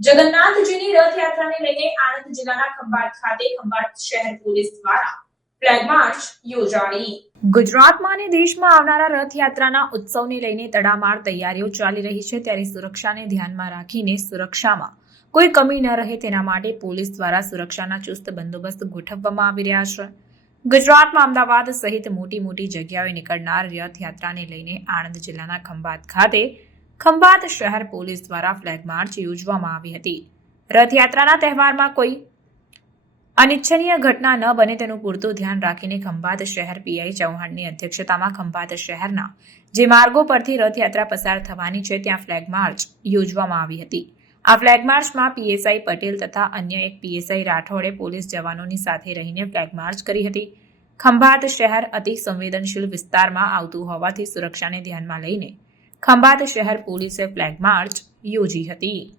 જગન્નાથજીની રથયાત્રાને લઈને આણંદ જિલ્લાના ખંભાત ખાતે ખંભાત શહેર પોલીસ દ્વારા ગુજરાતમાં દેશમાં આવનારા રથયાત્રાના ઉત્સવને લઈને તડામાર તૈયારીઓ ચાલી રહી છે. ત્યારે સુરક્ષાને ધ્યાનમાં રાખીને સુરક્ષામાં કોઈ કમી ન રહે તેના માટે પોલીસ દ્વારા સુરક્ષાના ચુસ્ત બંદોબસ્ત ગોઠવવામાં આવી રહ્યા છે. ગુજરાતમાં અમદાવાદ સહિત મોટી મોટી જગ્યાઓએ નીકળનાર રથયાત્રાને લઈને આણંદ જિલ્લાના ખંભાત ખાતે ખંભાત શહેર પોલીસ દ્વારા ફ્લેગ માર્ચ યોજવામાં આવી હતી. રથયાત્રાના તહેવારમાં કોઈ અનિચ્છનીય ઘટના ન બને તેનું પૂરતું ધ્યાન રાખીને ખંભાત શહેર પીઆઈ ચૌહાણની અધ્યક્ષતામાં ખંભાત શહેરના જે માર્ગો પરથી રથયાત્રા પસાર થવાની છે ત્યાં ફ્લેગ માર્ચ યોજવામાં આવી હતી. આ ફ્લેગ માર્ચમાં પીએસઆઈ પટેલ તથા અન્ય એક પીએસઆઈ રાઠોડે પોલીસ જવાનોની સાથે રહીને ફ્લેગ માર્ચ કરી હતી. ખંભાત શહેર અતિ સંવેદનશીલ વિસ્તારમાં આવતું હોવાથી સુરક્ષાને ધ્યાનમાં લઈને ખંભાત શહેર પોલીસે ફ્લેગ માર્ચ યોજી હતી.